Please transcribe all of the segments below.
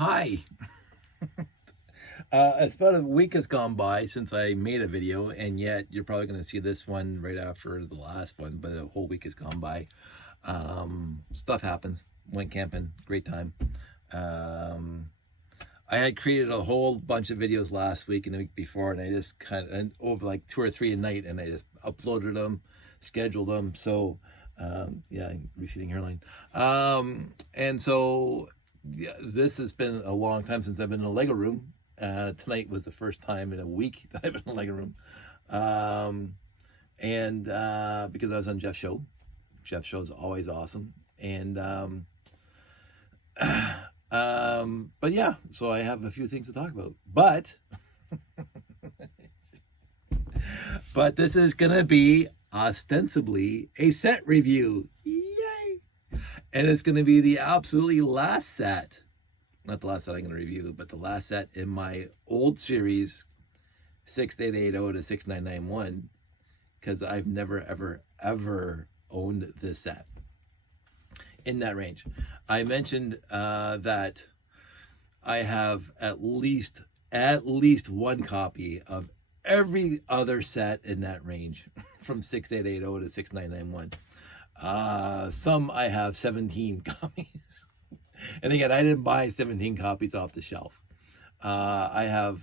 Hi. It's about a week has gone by since I made a video, and yet you're probably going to see this one right after the last one, but a whole week has gone by. Stuff happens. Went camping. Great time. I had created a whole bunch of videos last week and the week before, and I just and over like 2 or 3 a night, and I just uploaded them, scheduled them. So, yeah, receding hairline. And so, yeah, this has been a long time since I've been in a Lego room. Tonight was the first time in a week that I've been in a Lego room. Because I was on Jeff's show. Jeff's show is always awesome. But yeah, so I have a few things to talk about. But this is gonna be ostensibly a set review. Yay! And it's gonna be the absolutely last set. Not the last set I'm gonna review, but the last set in my old series 6880 to 6991, because I've never ever owned this set in that range. I mentioned that I have at least one copy of every other set in that range from 6880 to 6991. Some I have 17 copies. And again, I didn't buy 17 copies off the shelf. I have,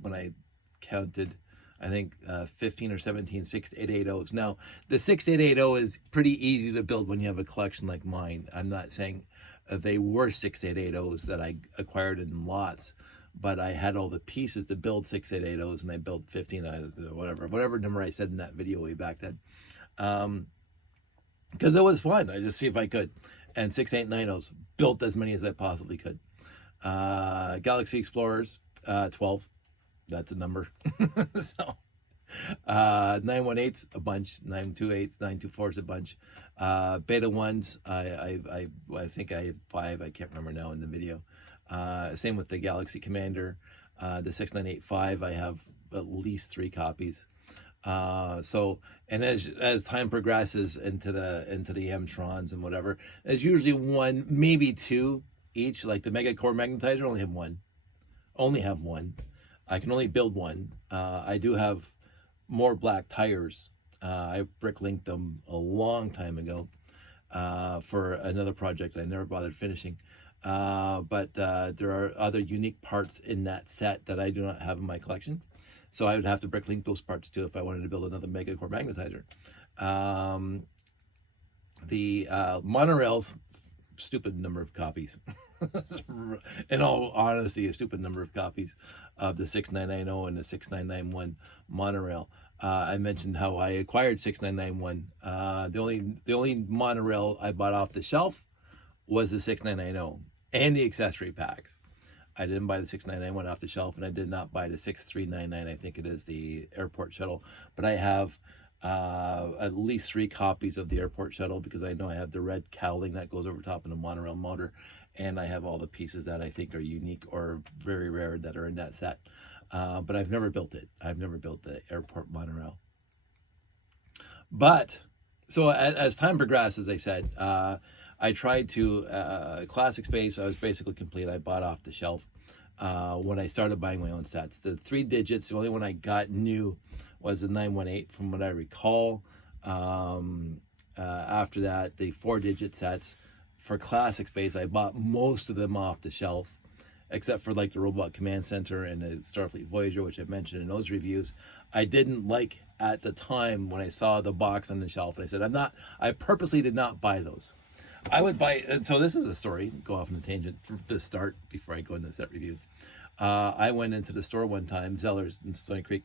when I counted, I think 15 or 17 6880s. Now, the 6880 is pretty easy to build when you have a collection like mine. I'm not saying they were 6880s that I acquired in lots, but I had all the pieces to build 6880s, and I built 15, whatever number I said in that video way back then. Because it was fun. I just see if I could. And 6890s, built as many as I possibly could. Galaxy Explorers, 12. That's a number. So 918s, a bunch. 928s, 924s, a bunch. Beta 1s, I think I had 5. I can't remember now in the video. Same with the Galaxy Commander. The 6985, I have at least 3 copies. And as time progresses into the M-Trons and whatever, there's usually 1, maybe 2 each. Like the Mega Core Magnetizer, only have one. I can only build 1. I do have more black tires. I brick linked them a long time ago for another project I never bothered finishing. But there are other unique parts in that set that I do not have in my collection. So I would have to brick link those parts too if I wanted to build another Mega Core Magnetizer. The monorails, stupid number of copies. In all honesty, a stupid number of copies of the 6990 and the 6991 monorail. I mentioned how I acquired 6991. The only monorail I bought off the shelf was the 6990 and the accessory packs. I didn't buy the 6991 off the shelf, and I did not buy the 6399, I think it is, the airport shuttle. But I have at least 3 copies of the airport shuttle, because I know I have the red cowling that goes over top of the monorail motor, and I have all the pieces that I think are unique or very rare that are in that set. But I've never built it. I've never built the airport monorail. But, so as time progressed, as I said, I tried to, Classic Space, I was basically complete. I bought off the shelf when I started buying my own sets. The 3 digits, the only one I got new was the 918 from what I recall. After that, the 4-digit sets for Classic Space, I bought most of them off the shelf, except for like the Robot Command Center and the Starfleet Voyager, which I mentioned in those reviews. I didn't like at the time when I saw the box on the shelf, and I said, I purposely did not buy those. I would buy, and so this is a story, go off on a tangent to start before I go into the set review. I went into the store one time, Zeller's in Stony Creek,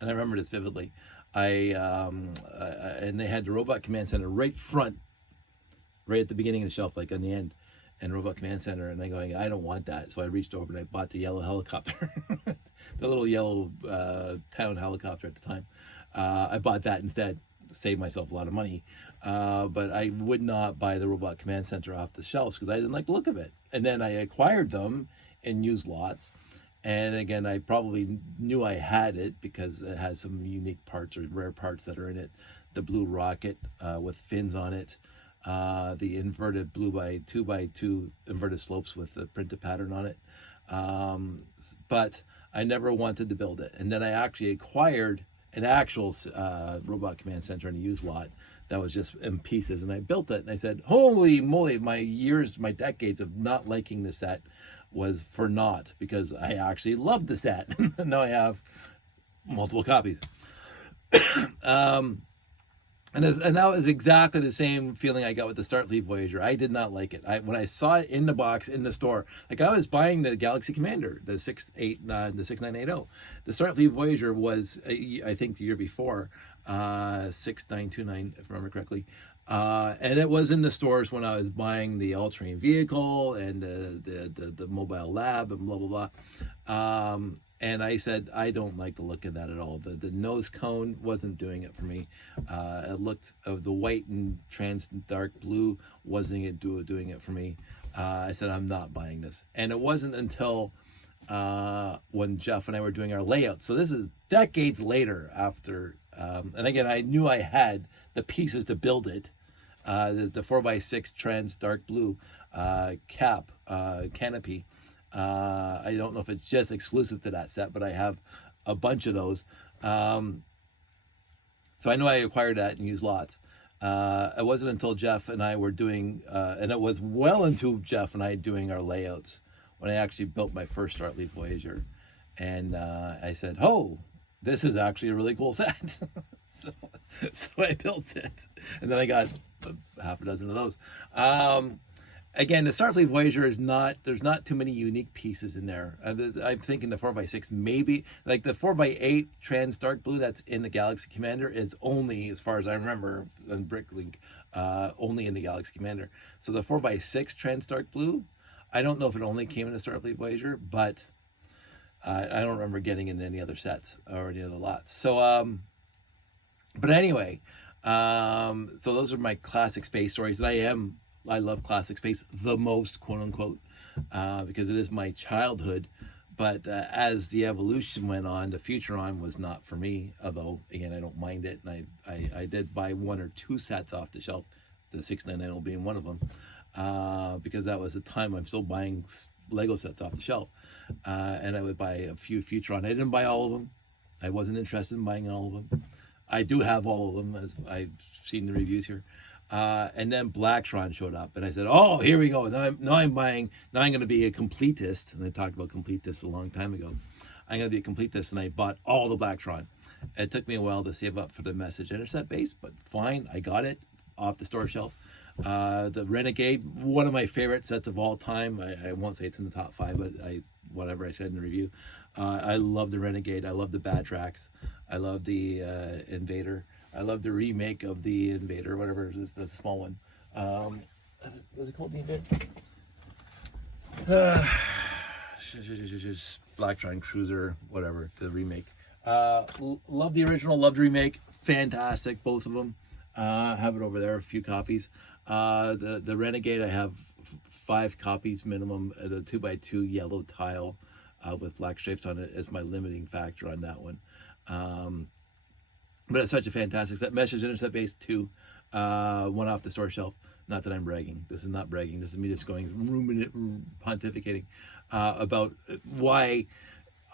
and I remember this vividly. And they had the Robot Command Center right front, right at the beginning of the shelf, like on the end, and Robot Command Center, and I'm going, I don't want that. So I reached over and I bought the yellow helicopter, the little yellow town helicopter at the time. I bought that instead. Save myself a lot of money, but I would not buy the Robot Command Center off the shelves because I didn't like the look of it. And then I acquired them in used lots, and again, I probably knew I had it because it has some unique parts or rare parts that are in it. The blue rocket with fins on it, the inverted blue by 2x2 inverted slopes with the printed pattern on it. But I never wanted to build it. And then I actually acquired an actual robot command center in a used lot that was just in pieces, and I built it. And I said, holy moly, my decades of not liking the set was for naught, because I actually loved the set. Now I have multiple copies. And that was exactly the same feeling I got with the Starfleet Voyager. I did not like it. When I saw it in the box in the store, like I was buying the Galaxy Commander, the 6980. The Starfleet Voyager was, I think, the year before, 6929, if I remember correctly. And it was in the stores when I was buying the all-terrain vehicle and the mobile lab and blah blah blah. And I said, I don't like the look of that at all. The nose cone wasn't doing it for me. It looked, the white and trans dark blue wasn't doing it for me. I said, I'm not buying this. And it wasn't until when Jeff and I were doing our layout. So this is decades later after, and again, I knew I had the pieces to build it. The 4x6 trans dark blue cap canopy. I don't know if it's just exclusive to that set, but I have a bunch of those. So I know I acquired that and used lots. It wasn't until Jeff and I were doing, and it was well into Jeff and I doing our layouts, when I actually built my first Starfleet Voyager. And I said, oh, this is actually a really cool set. so I built it. And then I got half a dozen of those. Again, the Starfleet Voyager is there's not too many unique pieces in there. I'm thinking the 4x6 maybe, like the 4x8 trans dark blue that's in the Galaxy Commander is only, as far as I remember, on Bricklink, only in the Galaxy Commander. So the 4x6 trans dark blue, I don't know if it only came in the Starfleet Voyager, but I don't remember getting in any other sets or any other lots. So, but anyway, so those are my classic space stories, and I love classic space the most, quote unquote, because it is my childhood. But as the evolution went on, the Futuron was not for me. Although again, I don't mind it, and I did buy one or two sets off the shelf, the 699 being one of them, because that was the time I'm still buying Lego sets off the shelf, and I would buy a few Futuron. I didn't buy all of them. I wasn't interested in buying all of them. I do have all of them, as I've seen the reviews here. And then Blacktron showed up, and I said, oh, here we go. Now I'm going to be a completist. And I talked about completists a long time ago. I'm going to be a completist, and I bought all the Blacktron. It took me a while to save up for the Message Intercept base, but fine, I got it off the store shelf. The Renegade, one of my favorite sets of all time. I won't say it's in the top 5, but whatever I said in the review. I love the Renegade. I love the Batrax. I love the Invader. I love the remake of the Invader, whatever it is, the small one. What's it called, the Invader? Blacktron Cruiser, whatever, the remake. Love the original, love the remake. Fantastic, both of them. Have it over there, a few copies. The Renegade, I have 5 copies minimum. The 2x2 yellow tile with black stripes on it is my limiting factor on that one. But it's such a fantastic set. Message Intercept base 2, one off the store shelf. Not that I'm bragging. This is not bragging. This is me just going pontificating about why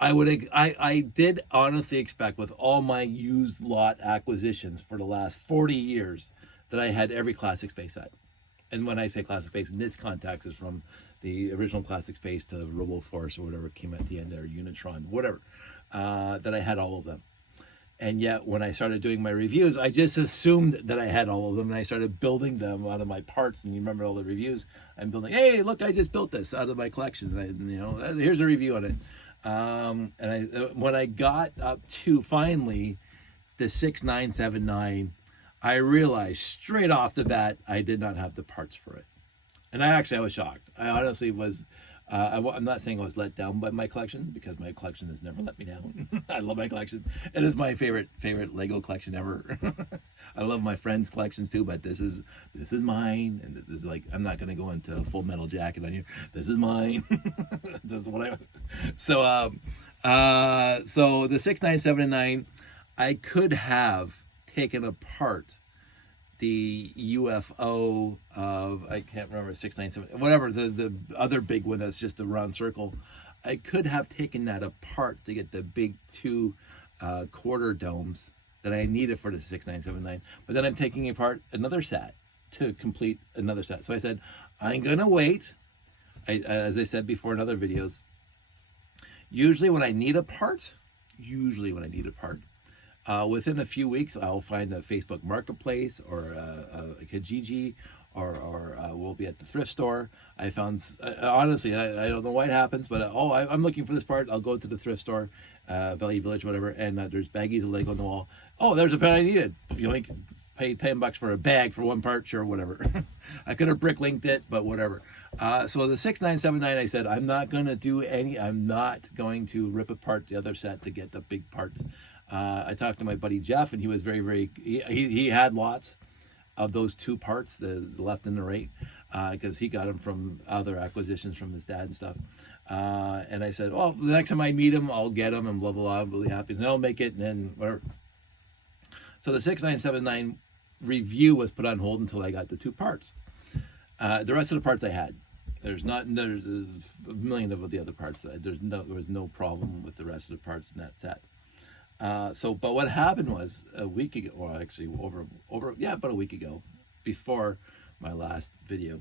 I did honestly expect, with all my used lot acquisitions for the last 40 years, that I had every classic space set. And when I say classic space, in this context is from the original classic space to Robo Force or whatever came at the end there, Unitron, whatever, that I had all of them. And yet, when I started doing my reviews, I just assumed that I had all of them, and I started building them out of my parts. And you remember all the reviews? I'm building, hey, look, I just built this out of my collection. Here's a review on it. And when I got up to finally the 6979, I realized straight off the bat I did not have the parts for it. And I was shocked. I honestly was. I'm not saying I was let down by my collection, because my collection has never let me down. I love my collection. It is my favorite Lego collection ever. I love my friends' collections too, but this is mine. And this is like, I'm not going to go into a Full Metal Jacket on here. This is mine. This is what I. So the 6979, I could have taken apart the UFO of, I can't remember, 697, whatever, the other big one that's just a round circle. I could have taken that apart to get the big two quarter domes that I needed for the 6979, but then I'm taking apart another set to complete another set. So I said, I'm gonna wait. As I said before in other videos, usually when I need a part, within a few weeks, I'll find a Facebook Marketplace or a Kijiji, or we'll be at the thrift store. I found, honestly, I don't know why it happens, but I'm looking for this part. I'll go to the thrift store, Value Village, whatever, and there's baggies of Lego on the wall. Oh, there's a part I needed. You like pay $10 for a bag for one part, sure, whatever. I could have brick linked it, but whatever. So the 6979, I said, I'm not going to rip apart the other set to get the big parts. I talked to my buddy Jeff, and he was he had lots of those two parts, the left and the right, because he got them from other acquisitions from his dad and stuff. And I said, well, the next time I meet him, I'll get him, and blah, blah, blah. I'm really happy. And I'll make it, and then whatever. So the 6979 review was put on hold until I got the two parts. The rest of the parts I had. There's a million of the other parts. There was no problem with the rest of the parts in that set. But what happened was a week ago, or actually about a week ago, before my last video,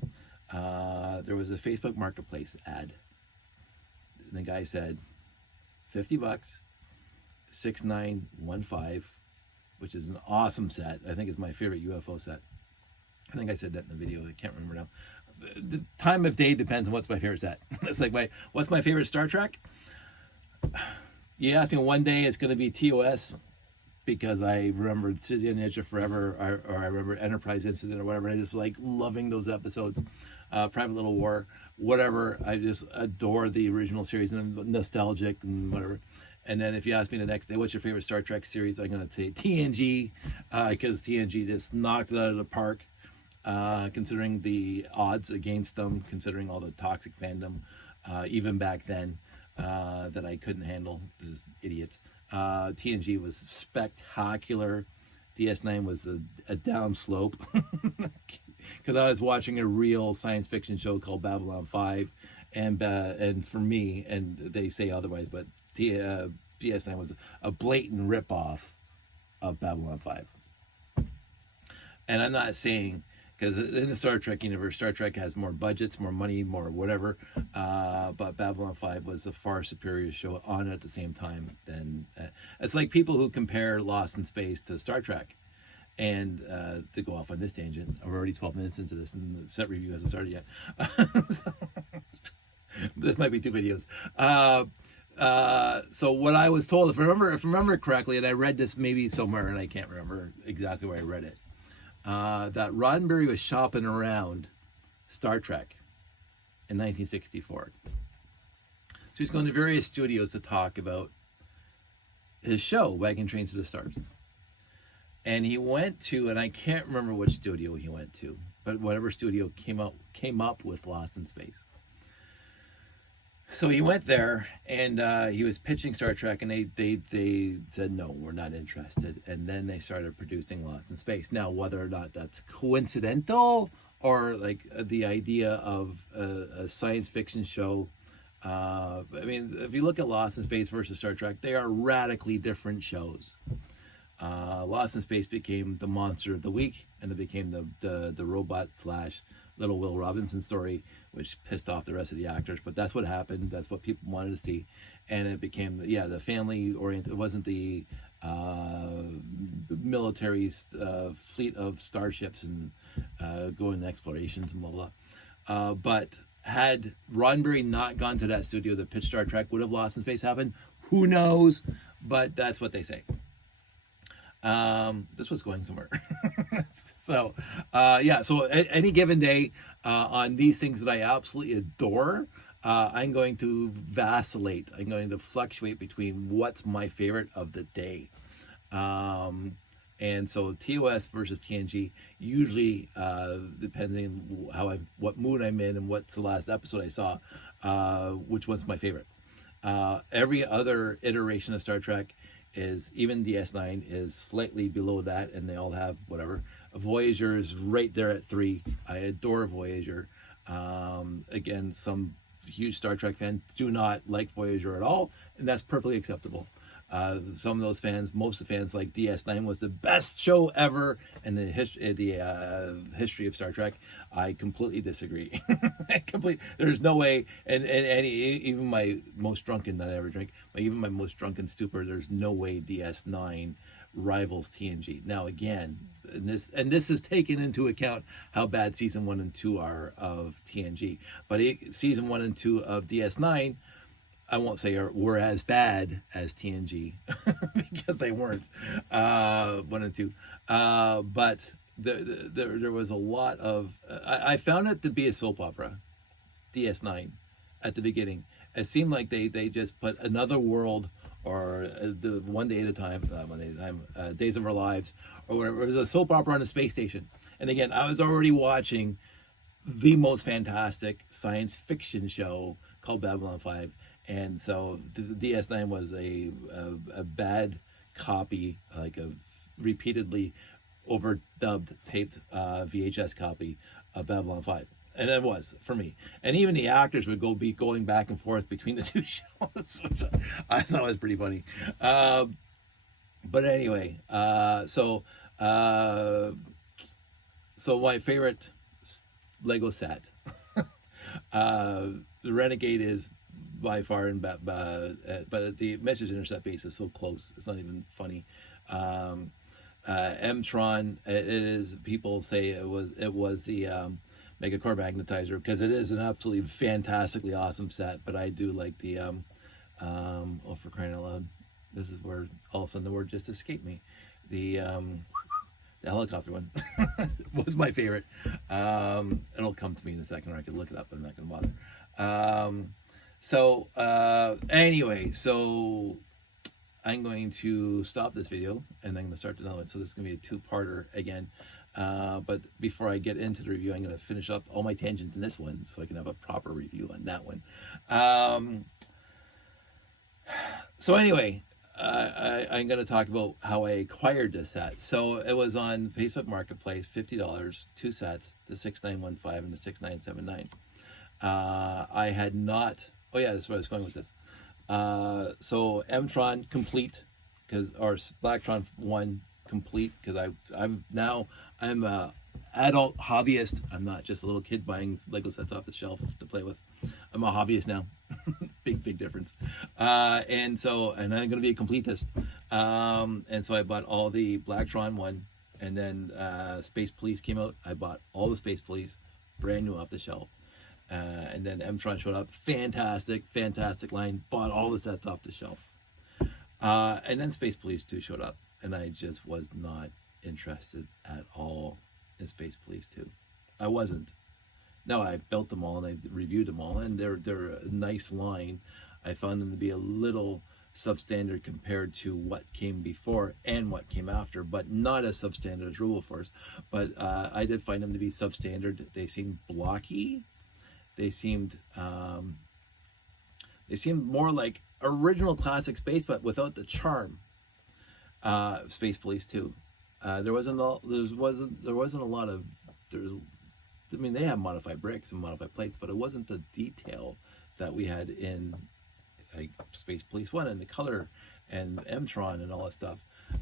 there was a Facebook Marketplace ad. And the guy said, $50, 6915, which is an awesome set. I think it's my favorite UFO set. I think I said that in the video. I can't remember now. The time of day depends on what's my favorite set. It's like what's my favorite Star Trek? You ask me one day, it's going to be TOS, because I remember City on the Edge of Forever, or I remember Enterprise Incident or whatever. I just like loving those episodes. Private Little War, whatever. I just adore the original series, and I'm nostalgic and whatever. And then if you ask me the next day, what's your favorite Star Trek series? I'm going to say TNG, because TNG just knocked it out of the park, considering the odds against them, considering all the toxic fandom, even back then, that I couldn't handle. Just idiots. TNG was spectacular. DS9 was a downslope, because I was watching a real science fiction show called Babylon 5, and for me, and they say otherwise, but DS9 was a blatant ripoff of Babylon 5. And I'm not saying, because in the Star Trek universe, Star Trek has more budgets, more money, more whatever, but Babylon 5 was a far superior show on at the same time. Than it's like people who compare Lost in Space to Star Trek. And to go off on this tangent, we're already 12 minutes into this, and the set review hasn't started yet. This might be 2 videos. So what I was told, if I remember correctly, and I read this maybe somewhere, and I can't remember exactly where I read it, that Roddenberry was shopping around Star Trek in 1964. So he's going to various studios to talk about his show, Wagon Trains to the Stars. And he went to, and I can't remember which studio he went to, but whatever studio came up with Lost in Space. So he went there, and he was pitching Star Trek, and they said, no, we're not interested. And then they started producing Lost in Space. Now, whether or not that's coincidental, or like the idea of a science fiction show, I mean, if you look at Lost in Space versus Star Trek, they are radically different shows. Lost in Space became the monster of the week, and it became the robot / Little Will Robinson story, which pissed off the rest of the actors. But that's what happened. That's what people wanted to see, and it became the family oriented. It wasn't the military's fleet of starships and going on explorations and blah blah. But had Roddenberry not gone to that studio to pitch Star Trek, would have Lost in Space happened? Who knows? But that's what they say. This was going somewhere. So, so any given day, on these things that I absolutely adore, I'm going to vacillate. I'm going to fluctuate between what's my favorite of the day. And so TOS versus TNG, usually, depending on what mood I'm in and what's the last episode I saw, which one's my favorite. Every other iteration of Star Trek is, even DS9 is slightly below that, and they all have whatever. Voyager is right there at 3. I adore Voyager. Again, some huge Star Trek fans do not like Voyager at all, and that's perfectly acceptable. Some of those fans, most of the fans, like DS9 was the best show ever in the history of Star Trek. I completely disagree. There's no way, and even my most drunken, not I ever drink, but even my most drunken stupor, there's no way DS9 rivals TNG. Now again, and this is taken into account how bad season 1 and 2 are of TNG, but season 1 and 2 of DS9, I won't say were as bad as TNG because they weren't 1 and 2, but there was a lot of I found it to be a soap opera, DS9, at the beginning. It seemed like they just put another world, or the One Day at a Time, Days of Our Lives, or whatever. It was a soap opera on a space station. And again, I was already watching the most fantastic science fiction show called Babylon 5. And so the DS9 was a bad copy, like a repeatedly overdubbed taped VHS copy of Babylon 5. And it was for me. And even the actors would be going back and forth between the two shows, which I thought was pretty funny. But anyway, so my favorite Lego set, the Renegade is by far but the message intercept base is so close, it's not even funny. Mtron, it is, people say it was the Megacore magnetizer, because it is an absolutely fantastically awesome set. But I do like the oh, for crying out loud, this is where all of a sudden the word just escaped me. The helicopter one was my favorite. It'll come to me in a second, or I can look it up, but I'm not gonna bother. Anyway, so I'm going to stop this video and I'm going to start another one. So this is going to be a two-parter again. But before I get into the review, I'm going to finish up all my tangents in this one so I can have a proper review on that one. So anyway, I'm going to talk about how I acquired this set. So it was on Facebook Marketplace, $50, 2 sets, the 6915 and the 6979. I had not, oh yeah, that's where I was going with this. So Mtron complete, or Blacktron 1 complete, because I'm a adult hobbyist. I'm not just a little kid buying Lego sets off the shelf to play with. I'm a hobbyist now. big difference. And I'm going to be a completist. And so I bought all the Blacktron 1, and then Space Police came out. I bought all the Space Police, brand new off the shelf. And then Mtron showed up, fantastic line, bought all the sets off the shelf. And then Space Police 2 showed up, and I just was not interested at all in Space Police 2. I wasn't. No, I built them all and I reviewed them all, and they're a nice line. I found them to be a little substandard compared to what came before and what came after, but not as substandard as Rule Force. But I did find them to be substandard. They seemed blocky. They seemed more like original classic Space, but without the charm. Space Police 2. There wasn't a lot of. I mean, they have modified bricks and modified plates, but it wasn't the detail that we had in like Space Police 1 and the color and Mtron and all that stuff.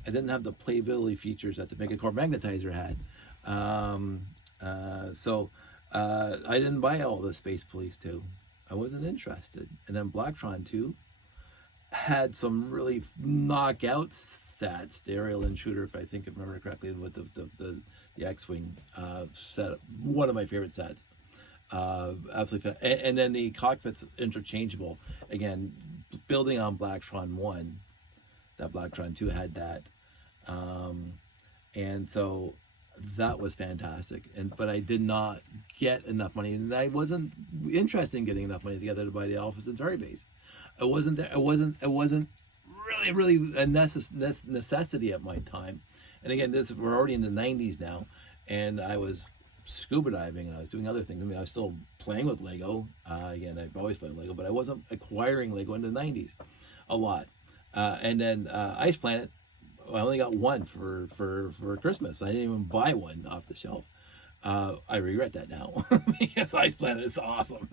I didn't have the playability features that the Megacore magnetizer had. I didn't buy all the Space Police 2. I wasn't interested. And then Blacktron 2 had some really knockout sets. The aerial intruder, if I remember correctly, with the X-Wing set, one of my favorite sets. Absolutely, and then the cockpit's interchangeable. Again, building on Blacktron 1, that Blacktron 2 had that, and so that was fantastic. But I did not get enough money, and I wasn't interested in getting enough money together to buy the Alpha Centauri base. It wasn't really a necessity at my time. And again, we're already in the 90s now, and I was scuba diving and I was doing other things. I mean, I was still playing with Lego. Again, I've always played Lego, but I wasn't acquiring Lego in the 90s a lot. And then Ice Planet only got one for Christmas. I didn't even buy one off the shelf. I regret that now because Ice Planet is awesome.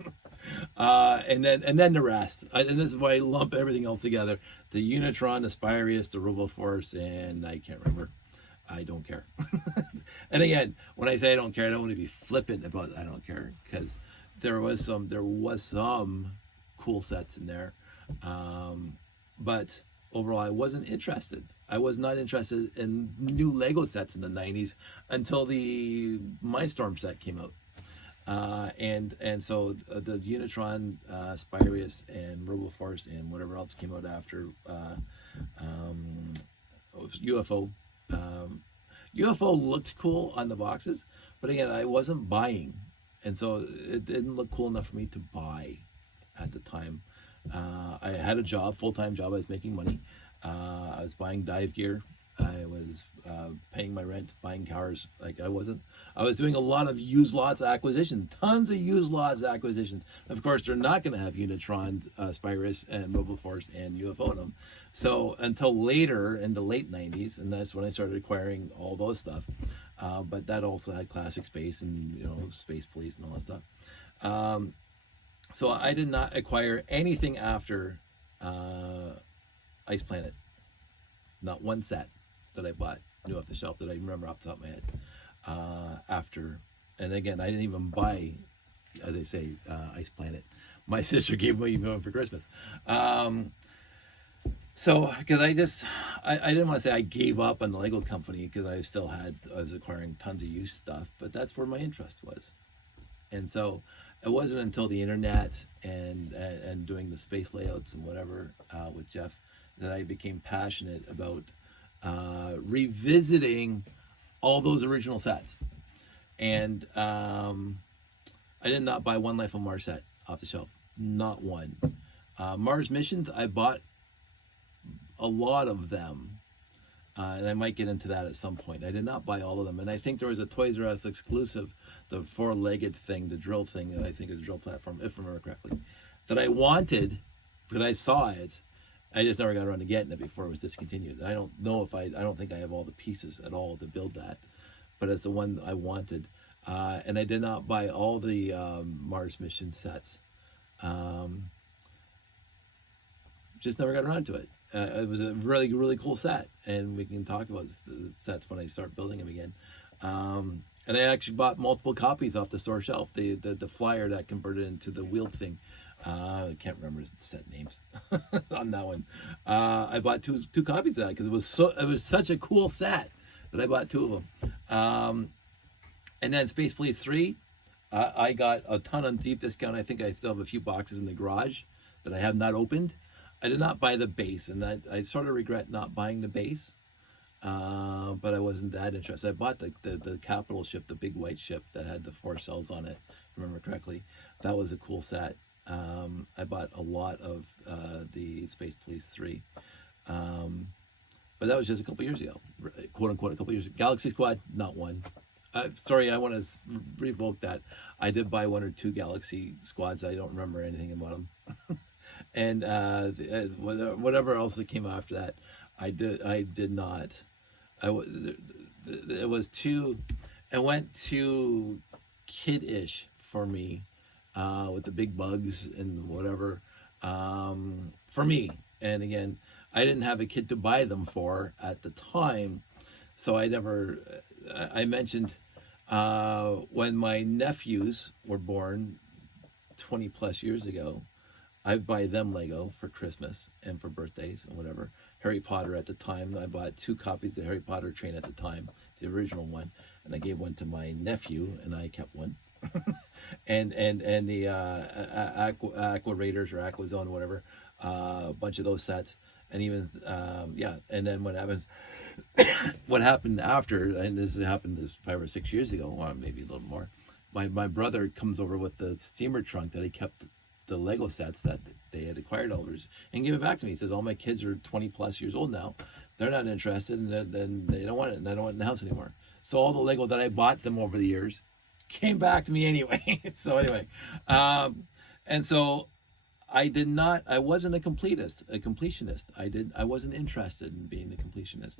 And then the rest. And this is why I lump everything else together: the Unitron, the Spirius, the Roboforce, and I can't remember. I don't care. And again, when I say I don't care, I don't want to be flippant about I don't care, because there was some cool sets in there, but overall I wasn't interested. I was not interested in new Lego sets in the 90s until the Mindstorm set came out. And so the Unitron, Spirius, and Roboforce, and whatever else came out after, UFO. UFO looked cool on the boxes, but again, I wasn't buying, and so it didn't look cool enough for me to buy at the time. I had a job, full-time job. I was making money. I was buying dive gear. I was paying my rent, buying cars. I was doing a lot of used lots acquisition, tons of used lots acquisitions. Of course, they're not going to have Unitron, Spirus, and Roboforce, and UFO in them. So until later in the late 90s, and that's when I started acquiring all those stuff. But that also had Classic Space and, Space Police and all that stuff. So I did not acquire anything after Ice Planet. Not one set that I bought new off the shelf that I remember off the top of my head. After, and again, I didn't even buy, as they say, Ice Planet. My sister gave me one for Christmas. So, because I didn't want to say I gave up on the Lego company, because I was acquiring tons of used stuff, but that's where my interest was. And so it wasn't until the internet and doing the space layouts and whatever with Jeff that I became passionate about revisiting all those original sets. And I did not buy one Life on Mars set off the shelf. Not one. Mars Missions, I bought a lot of them. And I might get into that at some point. I did not buy all of them. And I think there was a Toys R Us exclusive, the four-legged thing, the drill thing, I think is a drill platform, if I remember correctly, that I wanted, because I saw it. I just never got around to getting it before it was discontinued. I don't know I don't think I have all the pieces at all to build that, but it's the one I wanted. And I did not buy all the Mars Mission sets. Just never got around to it. It was a really, really cool set, and we can talk about the sets when I start building them again. And I actually bought multiple copies off the store shelf. The flyer that converted into the wheeled thing. I can't remember the set names on that one. I bought two copies of that because it was such a cool set that I bought two of them. And then Space Police 3, I got a ton on deep discount. I think I still have a few boxes in the garage that I have not opened. I did not buy the base, and I sort of regret not buying the base, but I wasn't that interested. I bought the capital ship, the big white ship that had the 4 cells on it, if I remember correctly. That was a cool set. I bought a lot of the Space Police 3, but that was just a couple years ago, quote unquote, a couple years ago. Galaxy Squad, not one. Sorry, I want to revoke that. I did buy 1 or 2 Galaxy Squads. I don't remember anything about them. And whatever else that came after that, I did not. It was too. It went too kid-ish for me. With the big bugs and whatever, for me. And again, I didn't have a kid to buy them for at the time, so I mentioned when my nephews were born 20 plus years ago, I'd buy them Lego for Christmas and for birthdays and whatever. Harry Potter at the time, I bought 2 copies of the Harry Potter train at the time, the original one, and I gave one to my nephew, and I kept one. and the Aqua Raiders or Aqua Zone, whatever, a bunch of those sets, and even and then what happened after, and this happened 5 or 6 years ago, or maybe a little more. My brother comes over with the steamer trunk that he kept the Lego sets that they had acquired all those, and gave it back to me. He says, all my kids are 20 plus years old now, they're not interested, and then they don't want it, and I don't want it in the house anymore. So all the Lego that I bought them over the years came back to me anyway. So anyway, and so I did not. I wasn't a completist, a completionist. I wasn't interested in being a completionist.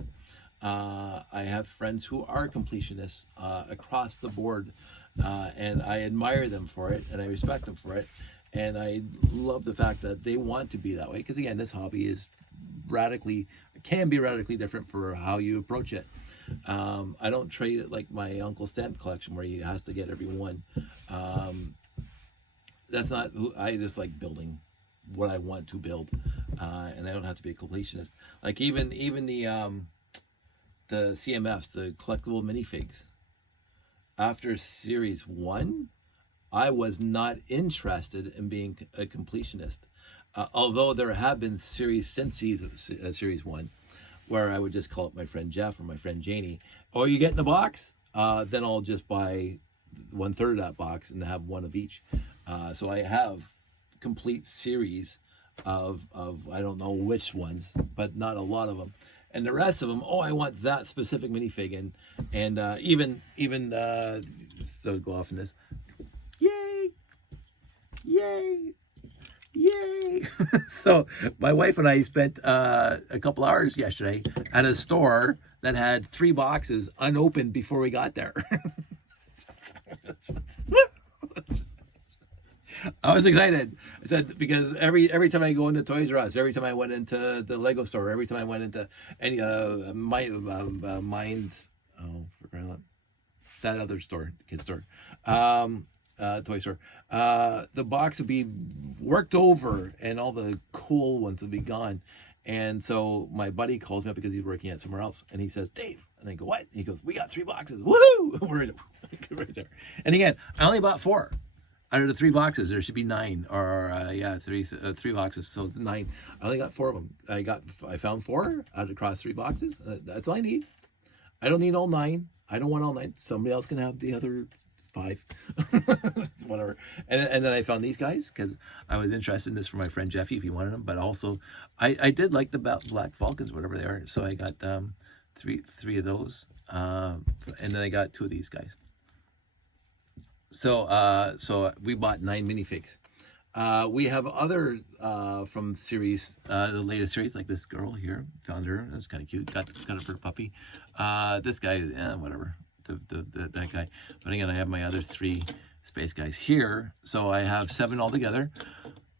I have friends who are completionists across the board, and I admire them for it, and I respect them for it, and I love the fact that they want to be that way. Because again, this hobby is can be radically different for how you approach it. I don't trade it like my uncle's stamp collection where he has to get every one. That's not who I just like building what I want to build, and I don't have to be a completionist. Like even the CMFs, the collectible minifigs. After Series 1, I was not interested in being a completionist. Although there have been series since Series 1, where I would just call up my friend Jeff or my friend Janie, oh, you get in the box? Then I'll just buy 1/3 of that box and have one of each. So I have complete series of I don't know which ones, but not a lot of them. And the rest of them, oh, I want that specific minifig, and even so go off in this, yay, yay, yay. So my wife and I spent a couple hours yesterday at a store that had 3 boxes unopened before we got there. I was excited. I said, because every time I go into Toys R Us, every time I went into the Lego store, every time I went into any that other store, kid store, toy store, the box would be worked over and all the cool ones would be gone. And so my buddy calls me up because he's working at somewhere else, and he says, Dave, and I go, what? And he goes, we got 3 boxes. Woohoo! We're right there. And again, I only bought 4. Out of the 3 boxes, there should be 9, or 3 boxes, so 9. I only got 4 of them. I found 4 out across 3 boxes. That's all I need. I don't need all 9. I don't want all 9. Somebody else can have the other 5. Whatever. And then I found these guys because I was interested in this for my friend Jeffy if he wanted them. But also, I did like the Black Falcons, whatever they are. So I got 3 of those, and then I got 2 of these guys. So we bought 9 minifigs. We have other from series, the latest series, like this girl here. Found her. That's kind of cute. Got it for a puppy. This guy, whatever. That guy. But again, I have my other 3 space guys here. So I have 7 altogether,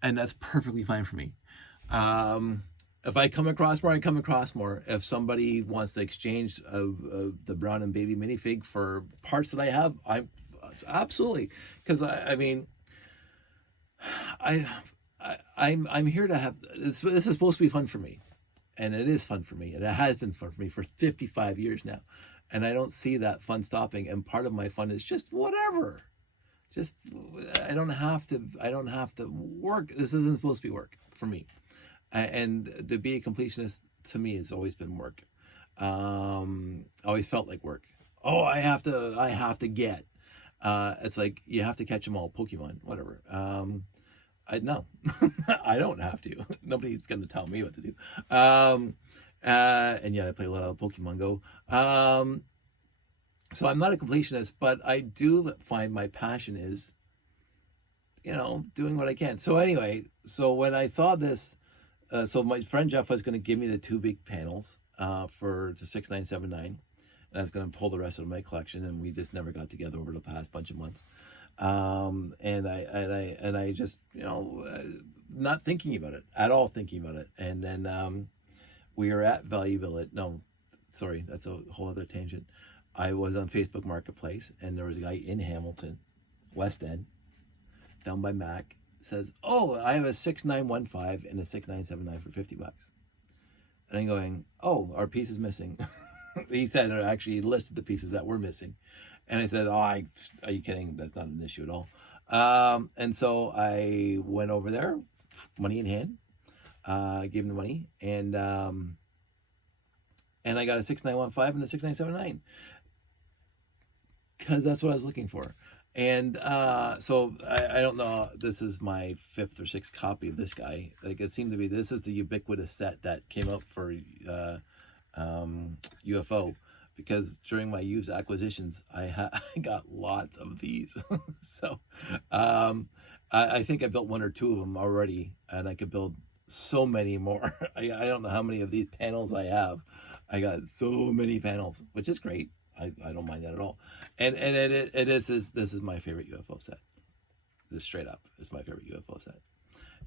and that's perfectly fine for me. If I come across more, I come across more. If somebody wants to exchange the Brown and Baby minifig for parts that I have, absolutely, because I'm here to have this is supposed to be fun for me, and it is fun for me, and it has been fun for me for 55 years now, and I don't see that fun stopping. And part of my fun is just whatever, just I don't have to work. This isn't supposed to be work for me, and to be a completionist to me has always been work. Always felt like work. Oh, I have to get. It's like you have to catch them all, Pokemon, whatever. No, I don't have to. Nobody's going to tell me what to do. And yeah, I play a lot of Pokemon Go. So I'm not a completionist, but I do find my passion is, doing what I can. So anyway, so when I saw this, so my friend Jeff was going to give me the 2 big panels for the 6979. And I was going to pull the rest of my collection, and we just never got together over the past bunch of months. And I just, not thinking about it at all, And then we were at Value Village. No, sorry, that's a whole other tangent. I was on Facebook Marketplace, and there was a guy in Hamilton, West End, down by Mac, says, "Oh, I have a 6915 and a 6979 for $50." And I'm going, "Oh, our piece is missing." He said it actually listed the pieces that were missing. And I said, oh, are you kidding? That's not an issue at all. And so I went over there, money in hand, gave him the money, and I got a 6915 and a 6979 because that's what I was looking for. And so I don't know, this is my 5th or 6th copy of this guy. Like, it seemed to be, this is the ubiquitous set that came up for UFO, because during my used acquisitions I got lots of these. So I think I built one or two of them already, and I could build so many more. I don't know how many of these panels I have. I got so many panels, which is great. I don't mind that at all. And this is my favorite UFO set. This straight up is my favorite UFO set.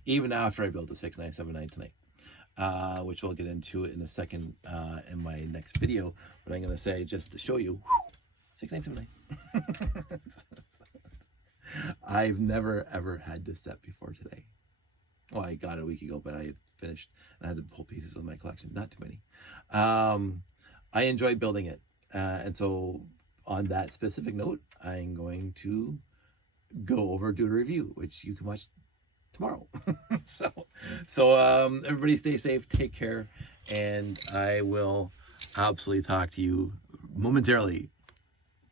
Even after I built the 6979 tonight, which we'll get into it in a second in my next video. But I'm going to say, just to show you, 6979. I've never ever had this set before today. Well, I got it a week ago, but I had finished and I had to pull pieces of my collection. Not too many. I enjoy building it. And so on that specific note, I'm going to go over do a review, which you can watch tomorrow. so everybody stay safe, take care, and I will absolutely talk to you momentarily.